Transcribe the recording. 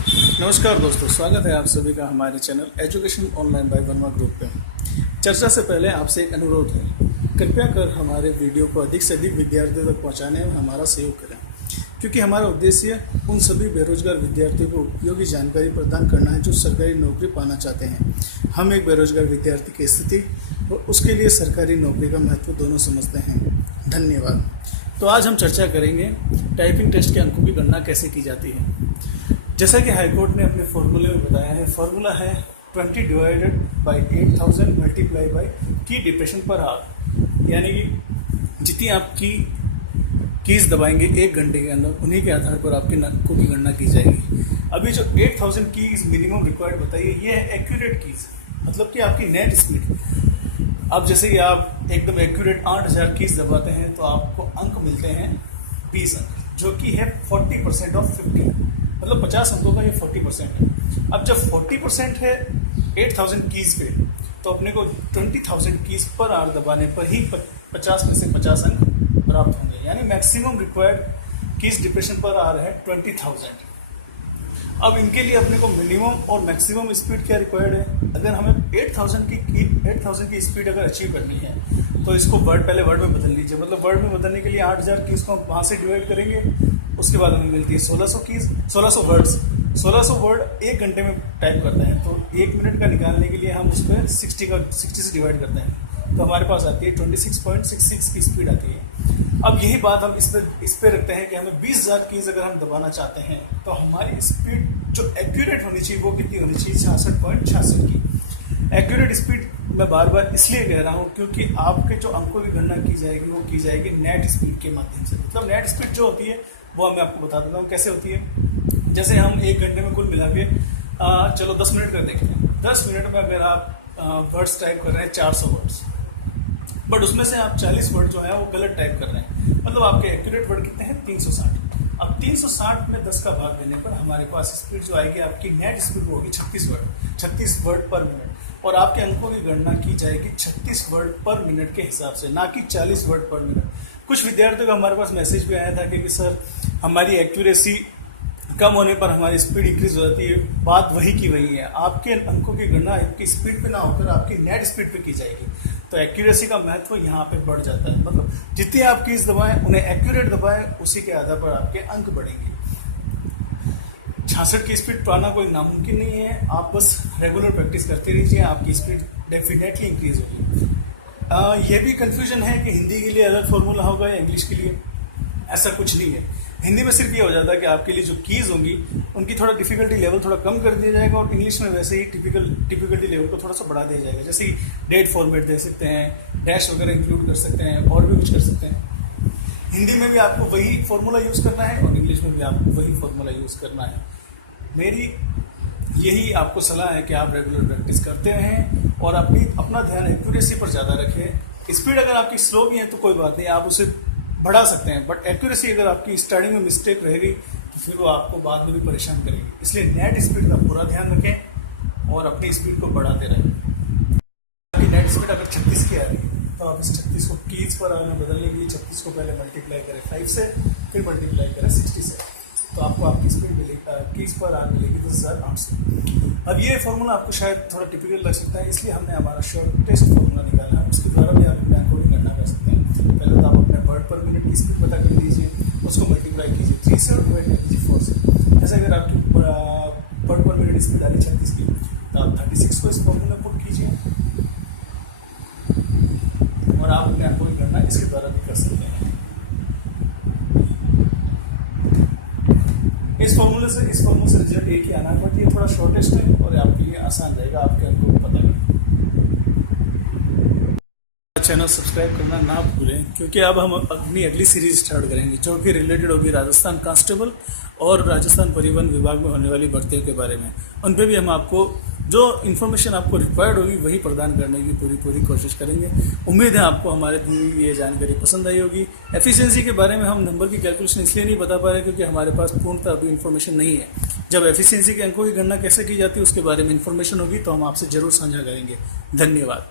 नमस्कार दोस्तों, स्वागत है आप सभी का हमारे channel education online by Verma group पे। चर्चा से पहले आपसे एक अनुरोध है, कृपया कर हमारे वीडियो को अधिक से अधिक विद्यार्थियों तक पहुंचाने में हमारा सहयोग करें, क्योंकि हमारा उद्देश्य उन सभी बेरोजगार विद्यार्थियों को उपयोगी जानकारी प्रदान करना है जो सरकारी नौकरी पाना चाहते हैं। हम एक बेरोजगार विद्यार्थी की स्थिति और उसके लिए सरकारी नौकरी का महत्व दोनों समझते हैं। धन्यवाद। तो आज हम चर्चा करेंगे टाइपिंग टेस्ट के अंकों की गणना कैसे की जाती है। जैसा कि हाईकोर्ट ने अपने फॉर्मूले में बताया है, फॉर्मूला है 20 डिवाइडेड बाई 8000 मल्टीप्लाई बाई की डिप्रेशन पर आवर, यानी कि जितनी आपकी कीज दबाएंगे 1 घंटे के अंदर, उन्हीं के आधार पर आपके अंकों की गणना की जाएगी। अभी जो 8000 कीज मिनिमम रिक्वायर्ड बताइए, ये है एक्यूरेट कीज, मतलब कि आपकी नेट स्पीड। अब जैसे कि आप एकदम एक्यूरेट 8000 कीज दबाते हैं तो आपको अंक मिलते हैं 20 अंक, जो कि है 40% ऑफ 50, मतलब 50 अंकों का ये 40% है। अब जब 40% है 8000 कीज पे, तो अपने को 20000 कीज पर आवर दबाने पर ही 50 में से 50 अंक प्राप्त होंगे, यानी मैक्सिमम रिक्वायर्ड कीज डिप्रेशन पर आ रहा है 20000। अब इनके लिए अपने को मिनिमम और मैक्सिमम स्पीड क्या रिक्वायर्ड है। अगर हमें 8000 की स्पीड अगर अचीव करनी है तो इसको पहले वर्ड में बदल लीजिए। मतलब वर्ड में बदलने के लिए 8000 कीज को हम वहाँ से डिवाइड करेंगे, उसके बाद हमें मिलती है 1600 वर्ड्स। 1600 वर्ड 1 घंटे में टाइप करते हैं, तो 1 मिनट का निकालने के लिए हम उस पर 60 से डिवाइड करते हैं, तो हमारे पास आती है 26.66 की स्पीड आती है। अब यही बात हम इस पे रखते हैं कि हमें 20000 कीज अगर हम दबाना चाहते हैं तो हमारी स्पीड जो एक्यूरेट होनी चाहिए वो कितनी होनी चाहिए, 66.66 की। एक्यूरेट स्पीड मैं बार बार इसलिए कह रहा हूँ क्योंकि आपके जो अंकों की गणना की जाएगी वो की जाएगी नेट स्पीड के माध्यम से। मतलब नेट स्पीड जो होती है वो मैं आपको बता देता हूँ कैसे होती है। जैसे हम 1 घंटे में कुल मिला के चलो 10 मिनट कर देखते हैं। 10 मिनट में अगर आप वर्ड्स टाइप कर रहे हैं 400 वर्ड्स, बट उसमें से आप 40 वर्ड जो है वो गलत टाइप कर रहे हैं, मतलब आपके एक्यूरेट वर्ड कितने हैं 360। अब 360 में 10 का भाग देने पर हमारे पास स्पीड जो आएगी, आपकी नेट स्पीड वो होगी 36 वर्ड पर मिनट, और आपके अंकों की गणना की जाएगी 36 वर्ड पर मिनट के हिसाब से, ना कि 40 वर्ड पर मिनट। कुछ विद्यार्थियों का हमारे पास मैसेज भी आया था कि सर हमारी एक्यूरेसी कम होने पर हमारी स्पीड इंक्रीज हो जाती है। बात वही की वही है, आपके अंकों की गणना आपकी स्पीड पे ना होकर आपकी नेट स्पीड पे की जाएगी, तो एक्यूरेसी का महत्व यहाँ पे बढ़ जाता है। मतलब जितनी आप कीज दबाएं, उन्हें एक्यूरेट दबाएं, उसी के आधार पर आपके अंक बढ़ेंगे। 66 की स्पीड पाना कोई नामुमकिन नहीं है, आप बस रेगुलर प्रैक्टिस करते रहिए, आपकी स्पीड डेफिनेटली इंक्रीज होगी। ये भी कंफ्यूजन है कि हिंदी के लिए अलग फॉर्मूला होगा या इंग्लिश के लिए, ऐसा कुछ नहीं है। हिंदी में सिर्फ ये हो जाता है कि आपके लिए जो कीज होंगी उनकी थोड़ा डिफिकल्टी लेवल थोड़ा कम कर दिया जाएगा, और इंग्लिश में वैसे ही डिफिकल्टी लेवल को थोड़ा सा बढ़ा दिया जाएगा। जैसे कि डेट फॉर्मेट दे सकते हैं, डैश वगैरह इंक्लूड कर सकते हैं, और भी कुछ कर सकते हैं। हिंदी में भी आपको वही फॉर्मूला यूज़ करना है और इंग्लिश में भी आपको वही फॉर्मूला यूज़ करना है। मेरी यही आपको सलाह है कि आप रेगुलर प्रैक्टिस करते रहें और अपना ध्यान एक्यूरेसी पर ज़्यादा रखें। स्पीड अगर आपकी स्लो भी है तो कोई बात नहीं, आप उसे बढ़ा सकते हैं, बट एक्यूरेसी अगर आपकी स्टार्टिंग में मिस्टेक रहेगी तो फिर वो आपको बाद में भी परेशान करेगी। इसलिए नेट स्पीड का पूरा ध्यान रखें और अपनी स्पीड को बढ़ाते रहें। आपकी नेट स्पीड अगर 36 की आ रही है तो आप इस 36 को कीज पर आवर में बदलने के लिए 36 को पहले मल्टीप्लाई करें 5 से, फिर मल्टीप्लाई करें 60 से, तो आपको आपकी स्पीड मिलेगी, कीज पर आवर मिलेगी 10,800। अब ये फॉर्मूला आपको शायद थोड़ा टिपिकल लग सकता है, इसलिए हमने हमारा शॉर्ट टेस्ट फॉर्मूला निकाला है, उसके द्वारा भी आप अपने अंकों की गणना कर सकते हैं। पहले तो आप अपने वर्ड पर मिनट की स्पीड पता कर लीजिए, उसको मल्टीप्लाई कीजिए 3 से और डिवाइड कर लीजिए 4 से। ऐसे अगर आपकी वर्ड पर मिनट स्पीड आ रही 36 की, तो आप 36 को इस फॉर्मूला पुट कीजिए और आप अपने अंकों की गणना इसके द्वारा भी कर सकते हैं। इस फॉर्मूले से रिजल्ट एक ही आना है, बट ये थोड़ा शॉर्टेस्ट है और आपके लिए आसान रहेगा आपके अंकों को पता करना। चैनल सब्सक्राइब करना ना भूलें, क्योंकि अब हम अपनी अगली सीरीज स्टार्ट करेंगे जो कि रिलेटेड होगी राजस्थान कांस्टेबल और राजस्थान परिवहन विभाग में होने वाली भर्तियों के बारे में। उन पर भी हम आपको जो इन्फॉर्मेशन आपको रिक्वायर्ड होगी वही प्रदान करने की पूरी कोशिश करेंगे। उम्मीद है आपको हमारे दी हुई ये जानकारी पसंद आई होगी। एफिशिएंसी के बारे में हम नंबर की कैलकुलेशन इसलिए नहीं बता पा रहे क्योंकि हमारे पास पूर्णतः अभी इन्फॉर्मेशन नहीं है। जब एफिशिएंसी के अंकों की गणना कैसे की जाती है उसके बारे में इन्फॉर्मेशन होगी तो हम आपसे जरूर साझा करेंगे। धन्यवाद।